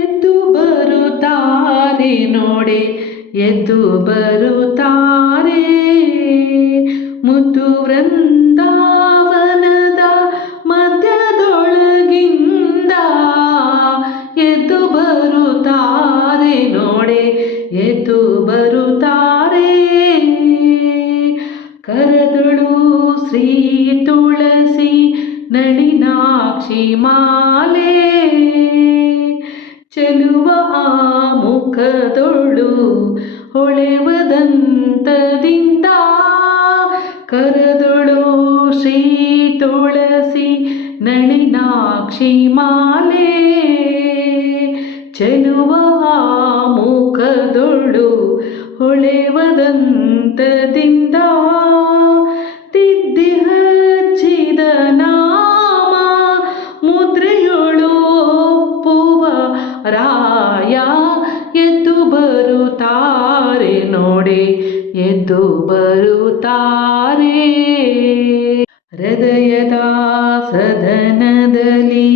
ಎದ್ದು ಬರುತ್ತಾರೆ ನೋಡೆ, ಎದ್ದು ಬರುತ್ತಾರೆ. ಮುದ್ದು ವೃಂದಾವನದ ಮಧ್ಯದೊಳಗಿಂದ ಎದ್ದು ಬರುತ್ತಾರೆ ನೋಡೆ, ಎದ್ದು ಬರುತ್ತಾರೆ. ಕರದಳು ಶ್ರೀ ತುಳಸಿ ನಳಿನಾಕ್ಷಿ ಮಾಲೆ, ಚೆಲುವ ಆ ಮುಖದೊಳು ಹೊಳೆವದಂತದಿಂದ. ಕರದಳು ಶ್ರೀ ತುಳಸಿ ನಳಿನಾಕ್ಷಿ ಮಾಲೆ, ಚೆಲುವ ಆ ಮುಖದೊಳು ಹೊಳೆವದಂತದಿಂದ. ತಿದ್ದಿ ಹಚ್ಚಿದ ನಾಮ ಮುದ್ರೆಯೊಳು ಒಪ್ಪುವ ರಾಯ, ಎದ್ದು ಬರುತ್ತಾರೆ ನೋಡೆ, ಎದ್ದು ಬರುತ್ತಾರೆ. ಹೃದಯದ ಸದನದಲ್ಲಿ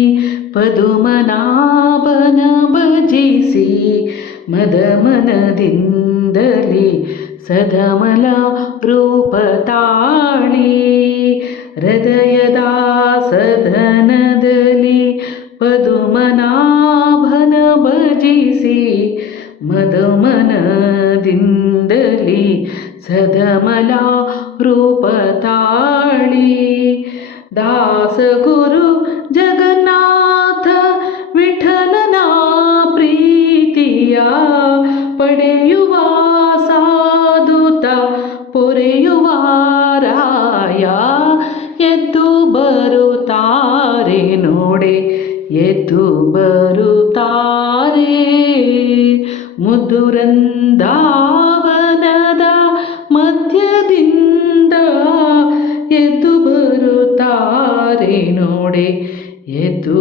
ಪದುಮನಾಭನ ಭಜಿಸಿ, ಮದಮನದಿಂದಲೇ ಸದಮಲ ರೂಪ ತಾಳಿ. ಹೃದಯದ ಸದನದಲ್ಲಿ ಪದುಮನಾಭನ ಭಜಿಸಿ, ಮದಮನದಿಂದಲೇ ಸದಮಲ ರೂಪ ತಾಳಿ. ದಾಸಗುರು ಜಗನ್ನಾಥ ವಿಠಲನ ಪ್ರೀತಿಯ ಪಡೆಯುವ ಸಾಧುತ ಪೊರೆಯುವ ರಾಯ, ಎದ್ದು ಬರುತ್ತಾರೆ ನೋಡೆ, ಎದ್ದು ಬರುತ್ತಾರೆ. ಮುದ್ದು ವೃಂದಾವನದ ಮಧ್ಯದಿಂದ ಎದ್ದು ಬರುತ್ತಾರೆ ನೋಡೆ, ಎದ್ದು